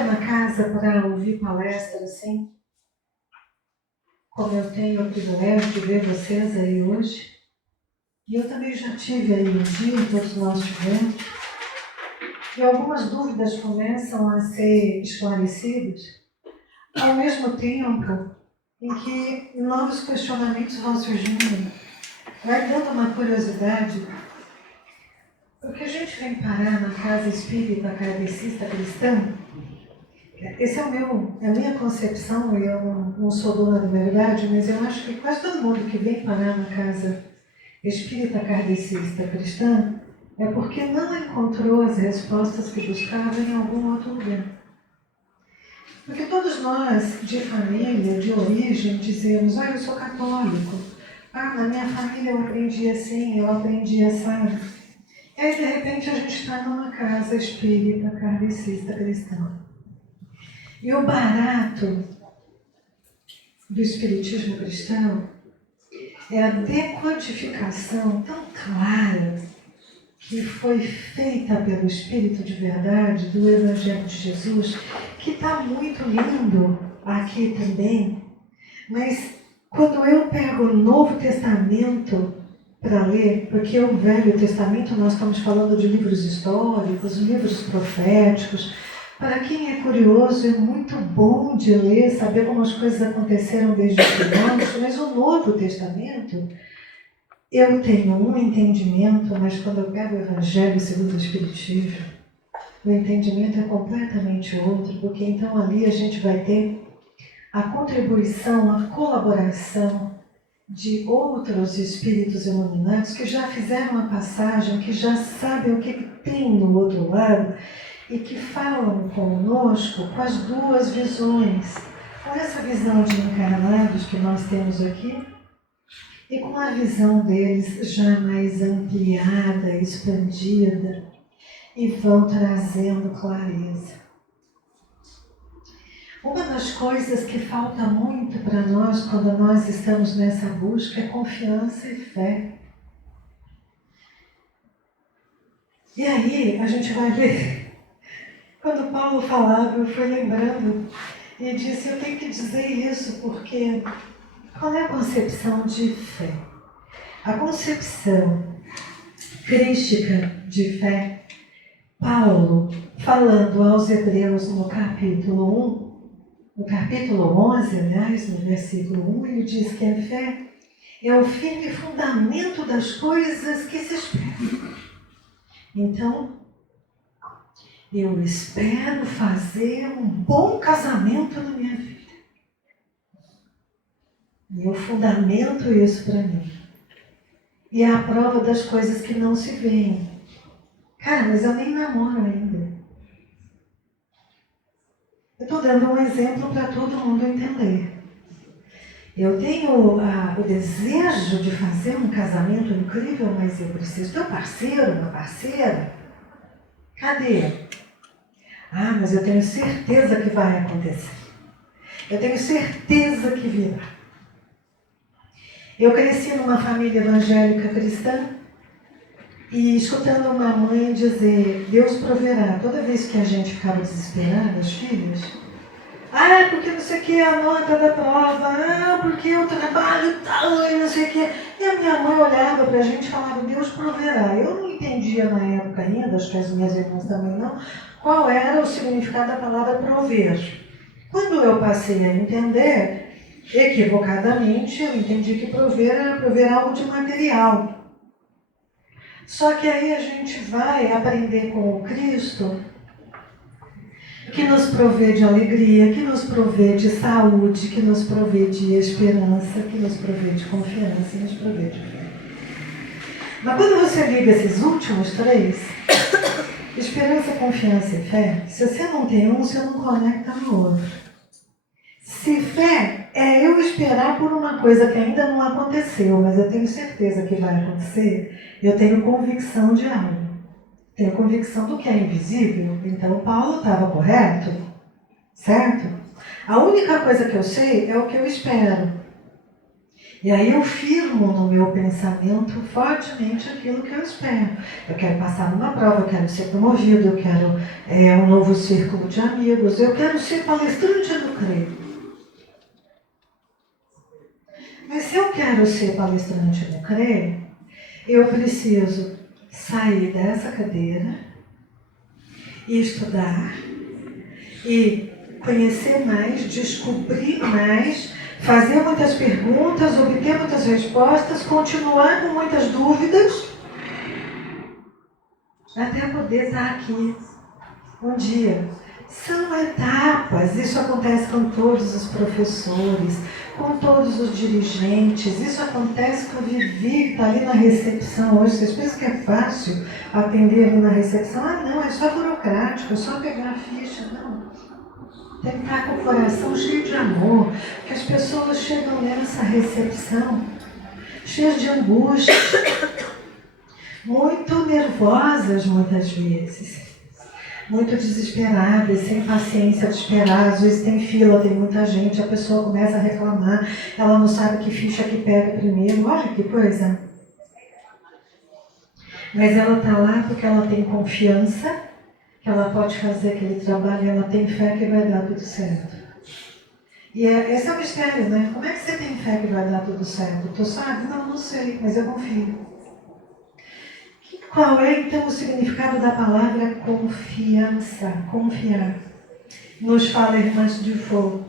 chega na casa para ouvir palestra assim, como eu tenho o privilégio de ver vocês aí hoje, e eu também já tive aí um dia, todos nós tivemos, e algumas dúvidas começam a ser esclarecidas, ao mesmo tempo em que novos questionamentos vão surgindo. Vai dando uma curiosidade, porque a gente vem parar na casa espírita kardecista cristã. Essa é a minha concepção, e eu não sou dona da verdade, mas eu acho que quase todo mundo que vem parar na casa espírita kardecista cristã é porque não encontrou as respostas que buscava em algum outro lugar. Porque todos nós, de família, de origem, dizemos: eu sou católico, na minha família eu aprendi assim, eu aprendi assim. E aí, de repente, a gente está numa casa espírita kardecista cristã. E o barato do espiritismo cristão é a decodificação tão clara que foi feita pelo Espírito de Verdade do Evangelho de Jesus, que está muito lindo aqui também, mas quando eu pego o Novo Testamento para ler, porque o Velho Testamento nós estamos falando de livros históricos, livros proféticos. Para quem é curioso, é muito bom de ler, saber como as coisas aconteceram desde o começo, mas o Novo Testamento, eu tenho um entendimento, mas quando eu pego o Evangelho segundo o Espiritismo, o entendimento é completamente outro, porque então ali a gente vai ter a contribuição, a colaboração de outros espíritos iluminados que já fizeram a passagem, que já sabem o que tem no outro lado, e que falam conosco com as duas visões, com essa visão de encarnados que nós temos aqui e com a visão deles já mais ampliada, expandida, e vão trazendo clareza. Uma das coisas que falta muito para nós quando nós estamos nessa busca é confiança e fé. E aí a gente vai ver. Quando Paulo falava, eu fui lembrando e disse: eu tenho que dizer isso porque qual é a concepção de fé? A concepção crística de fé, Paulo, falando aos Hebreus no capítulo 1, no capítulo 11, aliás, no versículo 1, ele diz que a fé é o firme fundamento das coisas que se esperam. Então, eu espero fazer um bom casamento na minha vida. E eu fundamento isso para mim. E é a prova das coisas que não se veem. Cara, mas eu nem namoro ainda. Eu estou dando um exemplo para todo mundo entender. Eu tenho o desejo de fazer um casamento incrível, mas eu preciso ter um parceiro, uma parceira. Cadê? Mas eu tenho certeza que vai acontecer. Eu tenho certeza que virá. Eu cresci numa família evangélica cristã e escutando uma mãe dizer: Deus proverá. Toda vez que a gente ficava desesperada, as filhas, porque não sei o que, a nota da prova, porque eu trabalho tal, e não sei o que. E a minha mãe olhava para a gente e falava: Deus proverá. Eu não entendia na época ainda, acho que as minhas irmãs também não, qual era o significado da palavra prover. Quando eu passei a entender, equivocadamente, eu entendi que prover era prover algo de material. Só que aí a gente vai aprender com o Cristo, que nos provê de alegria, que nos provê de saúde, que nos provê de esperança, que nos provê de confiança e nos provê de fé. Mas quando você liga esses últimos três, esperança, confiança e fé, se você não tem um, você não conecta no outro. Se fé é eu esperar por uma coisa que ainda não aconteceu, mas eu tenho certeza que vai acontecer, eu tenho convicção de algo. Tenho convicção do que é invisível, então Paulo estava correto, certo? A única coisa que eu sei é o que eu espero. E aí eu firmo no meu pensamento fortemente aquilo que eu espero. Eu quero passar numa prova, eu quero ser promovido, eu quero um novo círculo de amigos, eu quero ser palestrante do CRE. Mas se eu quero ser palestrante no CRE, eu preciso sair dessa cadeira e estudar e conhecer mais, descobrir mais, fazer muitas perguntas, obter muitas respostas, continuar com muitas dúvidas, até poder estar aqui um dia. São etapas, isso acontece com todos os professores, com todos os dirigentes, isso acontece com o Vivi, que está ali na recepção hoje. Vocês pensam que é fácil atender ali na recepção? Ah, não, é só burocrático, é só pegar a ficha. Não. Tem que estar com o coração cheio de amor, que as pessoas chegam nessa recepção cheias de angústia, muito nervosas muitas vezes, muito desesperadas, sem paciência de esperar. Às vezes tem fila, tem muita gente, a pessoa começa a reclamar, ela não sabe que ficha que pega primeiro. Olha que coisa. Mas ela está lá porque ela tem confiança que ela pode fazer aquele trabalho, ela tem fé que vai dar tudo certo. E esse é o mistério, né? Como é que você tem fé que vai dar tudo certo? Tu sabe? Não sei, mas eu confio. Qual é, então, o significado da palavra confiança? Confiar. Nos fala a irmã Dufour.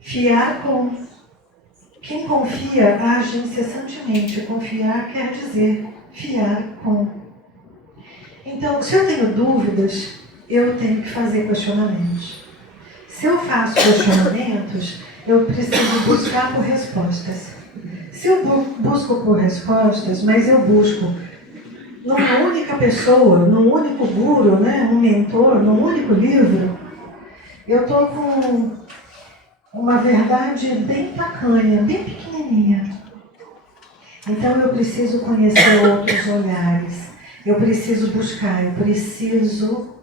Fiar com. Quem confia age incessantemente. Confiar quer dizer fiar com. Então, se eu tenho dúvidas, eu tenho que fazer questionamentos. Se eu faço questionamentos, eu preciso buscar por respostas. Se eu busco por respostas, mas eu busco numa única pessoa, num único guru, né, um mentor, num único livro, eu estou com uma verdade bem tacanha, bem pequenininha. Então eu preciso conhecer outros olhares, eu preciso buscar, eu preciso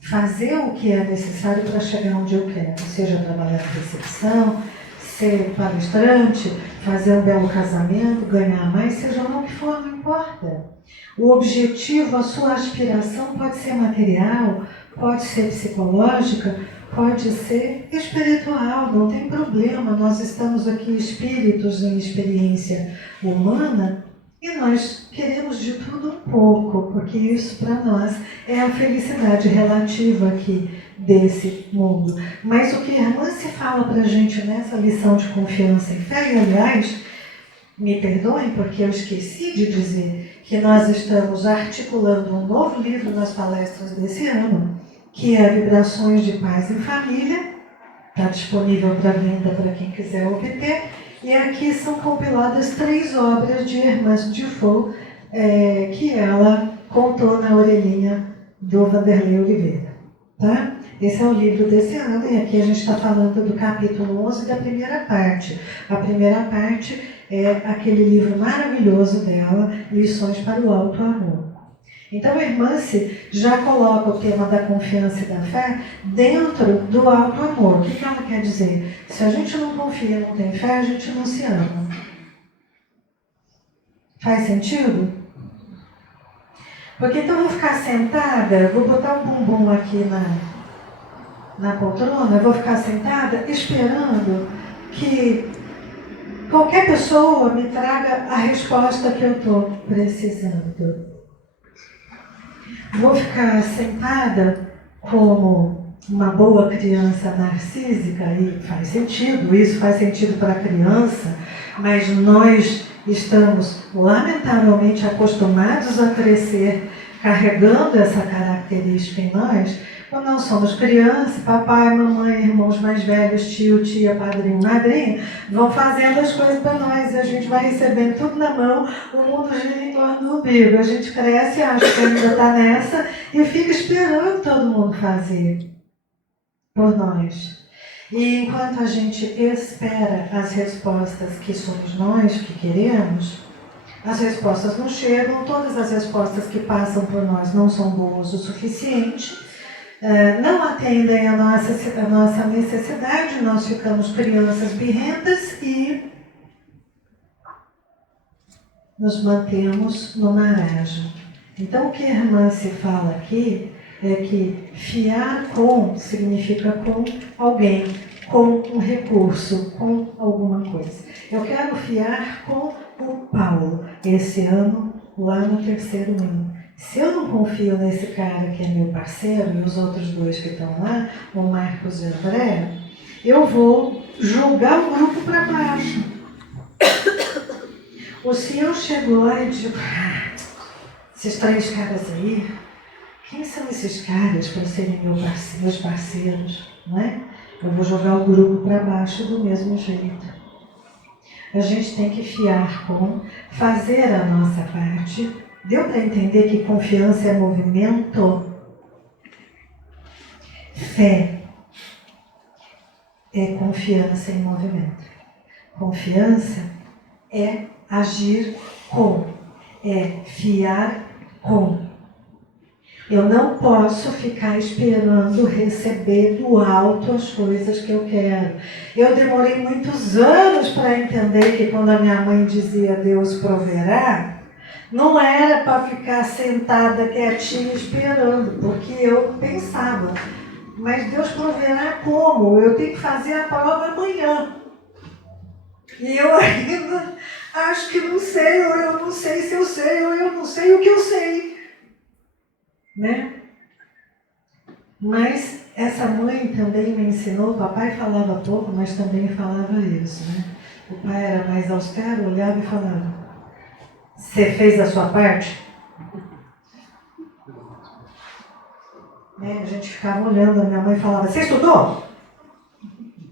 fazer o que é necessário para chegar onde eu quero, seja trabalhar na recepção, ser palestrante, fazer um belo casamento, ganhar mais, seja lá o que for, não importa. O objetivo, a sua aspiração pode ser material, pode ser psicológica, pode ser espiritual, não tem problema. Nós estamos aqui espíritos em experiência humana e nós queremos de tudo um pouco, porque isso para nós é a felicidade relativa aqui desse mundo. Mas o que a irmã se fala para a gente nessa lição de confiança e fé, e aliás, me perdoem porque eu esqueci de dizer que nós estamos articulando um novo livro nas palestras desse ano, que é Vibrações de Paz em Família, está disponível para venda para quem quiser obter, e aqui são compiladas 3 obras de Irmãs Dufour, que ela contou na orelhinha do Vanderlei Oliveira. Tá? Esse é o livro desse ano, e aqui a gente está falando do capítulo 11 da primeira parte. A primeira parte é aquele livro maravilhoso dela, Lições para o Alto Amor. Então a irmã já coloca o tema da confiança e da fé dentro do alto amor. O que ela quer dizer? Se a gente não confia, não tem fé, a gente não se ama. Faz sentido? Porque então eu vou ficar sentada, vou botar um bumbum aqui na poltrona, vou ficar sentada esperando que qualquer pessoa me traga a resposta que eu estou precisando. Vou ficar sentada como uma boa criança narcísica, e faz sentido, isso faz sentido para a criança, mas nós estamos lamentavelmente acostumados a crescer carregando essa característica em nós. Quando não somos crianças, papai, mamãe, irmãos mais velhos, tio, tia, padrinho, madrinha, vão fazendo as coisas para nós e a gente vai recebendo tudo na mão, o mundo gira em torno do umbigo. A gente cresce, acha que ainda está nessa e fica esperando todo mundo fazer por nós. E enquanto a gente espera as respostas que somos nós que queremos, as respostas não chegam, todas as respostas que passam por nós não são boas o suficiente. não atendem a nossa necessidade, nós ficamos crianças birrentas e nos mantemos no marasmo. Então, o que a irmã se fala aqui é que fiar com significa com alguém, com um recurso, com alguma coisa. Eu quero fiar com o Paulo esse ano, lá no 3º ano. Se eu não confio nesse cara que é meu parceiro e os outros 2 que estão lá, o Marcos e o André, eu vou jogar o grupo para baixo. Ou se eu chego lá e digo, esses 3 caras aí, quem são esses caras para serem meus parceiros? Não é? Eu vou jogar o grupo para baixo do mesmo jeito. A gente tem que fiar com, fazer a nossa parte. Deu para entender que confiança é movimento? Fé é confiança em movimento. Confiança é agir com, é fiar com. Eu não posso ficar esperando receber do alto as coisas que eu quero. Eu demorei muitos anos para entender que quando a minha mãe dizia Deus proverá, não era para ficar sentada quietinha esperando, porque eu pensava, mas Deus proverá como? Eu tenho que fazer a prova amanhã. E eu ainda acho que não sei, ou eu não sei se eu sei, ou eu não sei o que eu sei. Né? Mas essa mãe também me ensinou, o papai falava pouco, mas também falava isso, né? O pai era mais austero, olhava e falava, você fez a sua parte? Né? A gente ficava olhando, a minha mãe falava, você estudou?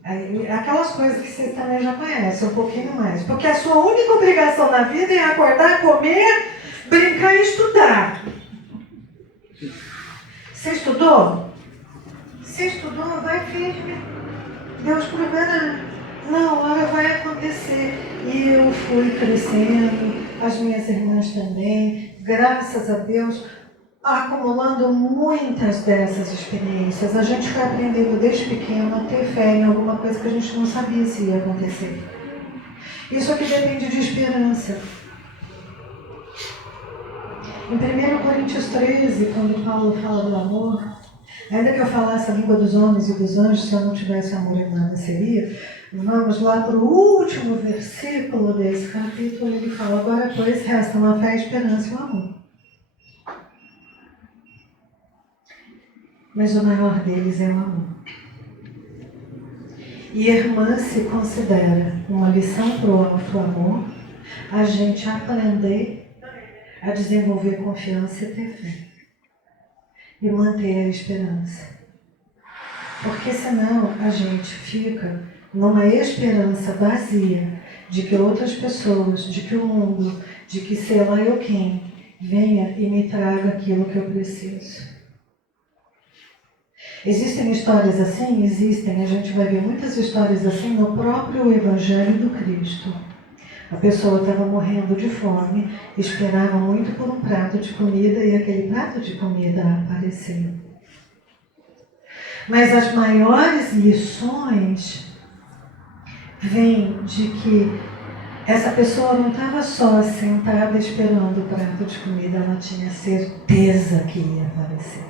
Aí, aquelas coisas que vocês também já conhecem, um pouquinho mais. Porque a sua única obrigação na vida é acordar, comer, brincar e estudar. Você estudou? Você estudou? Vai firme. Deus proverá. Na hora vai acontecer. E eu fui crescendo, as minhas irmãs também, graças a Deus, acumulando muitas dessas experiências. A gente foi aprendendo desde pequeno a ter fé em alguma coisa que a gente não sabia se ia acontecer. Isso aqui depende de esperança. Em 1 Coríntios 13, quando Paulo fala do amor, ainda que eu falasse a língua dos homens e dos anjos, se eu não tivesse amor em nada seria, vamos lá para o último versículo desse capítulo, ele fala, agora pois restam a fé, a esperança e o amor. Mas o maior deles é o amor. E irmã se considera uma lição para o alto amor, a gente aprender a desenvolver confiança e ter fé. E manter a esperança. Porque senão a gente fica numa esperança vazia de que outras pessoas, de que o mundo, de que sei lá eu quem, venha e me traga aquilo que eu preciso. Existem histórias assim? Existem. A gente vai ver muitas histórias assim no próprio Evangelho do Cristo. A pessoa estava morrendo de fome, esperava muito por um prato de comida e aquele prato de comida apareceu. Mas as maiores lições vêm de que essa pessoa não estava só sentada esperando o prato de comida, ela tinha certeza que ia aparecer.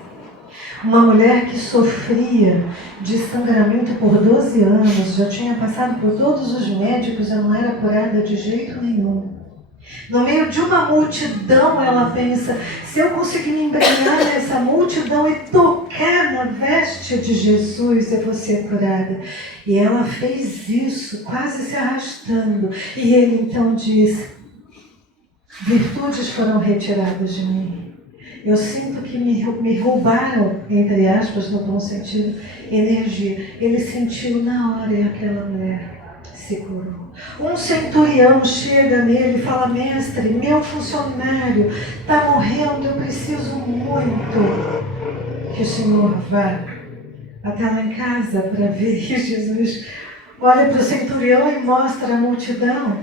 Uma mulher que sofria de sangramento por 12 anos, já tinha passado por todos os médicos e não era curada de jeito nenhum. No meio de uma multidão, ela pensa, se eu conseguir me embrenhar nessa multidão e tocar na veste de Jesus, eu vou ser curada. E ela fez isso, quase se arrastando. E ele então diz, virtudes foram retiradas de mim. Eu sinto que me roubaram, entre aspas, no bom sentido, energia. Ele sentiu na hora e aquela mulher se curou. Um centurião chega nele e fala, mestre, meu funcionário está morrendo, eu preciso muito que o senhor vá até lá em casa para ver. E Jesus olha para o centurião e mostra a multidão.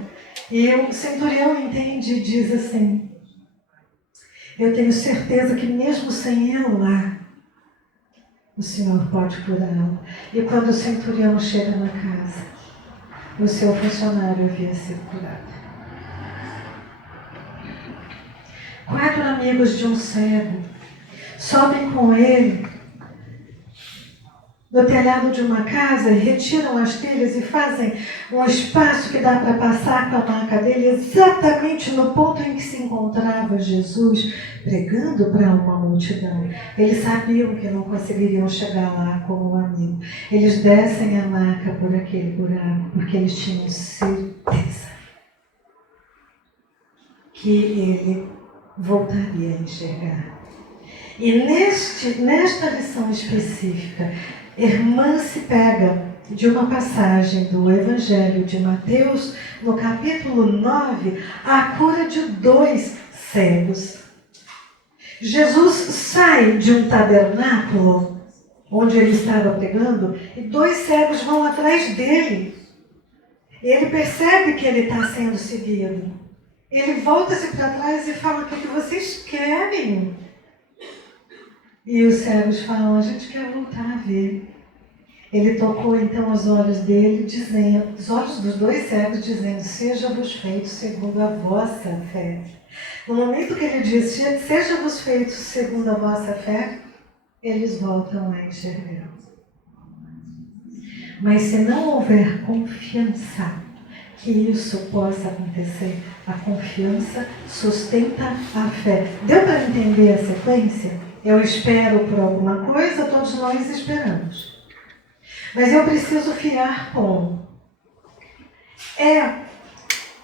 E o centurião entende e diz assim, eu tenho certeza que mesmo sem eu lá, o Senhor pode curá-lo. E quando o centurião chega na casa, o seu funcionário havia sido curado. 4 amigos de um cego sobem com ele no telhado de uma casa, retiram as telhas e fazem um espaço que dá para passar com a maca dele, exatamente no ponto em que se encontrava Jesus, pregando para uma multidão. Eles sabiam que não conseguiriam chegar lá como um amigo. Eles descem a maca por aquele buraco, porque eles tinham certeza que ele voltaria a enxergar. E nesta lição específica, irmã se pega de uma passagem do Evangelho de Mateus, no capítulo 9, a cura de 2 cegos. Jesus sai de um tabernáculo, onde ele estava pregando, e 2 cegos vão atrás dele. Ele percebe que ele está sendo seguido. Ele volta-se para trás e fala: o que vocês querem? E os cegos falam: a gente quer voltar a ver. Ele tocou então os olhos dele, dizendo, os olhos dos 2 cegos, dizendo: seja-vos feito segundo a vossa fé. No momento que ele diz: seja-vos feito segundo a vossa fé, eles voltam a enxergar. Mas se não houver confiança que isso possa acontecer, a confiança sustenta a fé. Deu para entender a sequência? Eu espero por alguma coisa, todos nós esperamos. Mas eu preciso fiar com.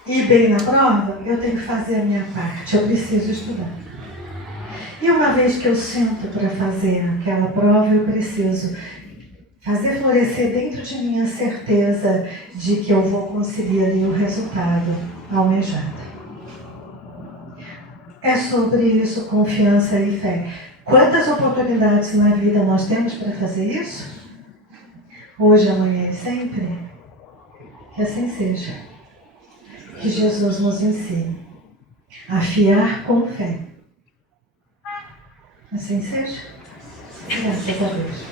Ir bem na prova, eu tenho que fazer a minha parte, eu preciso estudar. E uma vez que eu sento para fazer aquela prova, eu preciso fazer florescer dentro de mim a certeza de que eu vou conseguir ali o resultado almejado. É sobre isso, confiança e fé. Quantas oportunidades na vida nós temos para fazer isso? Hoje, amanhã e sempre? Que assim seja. Que Jesus nos ensine a fiar com fé. Assim seja. Graças a Deus.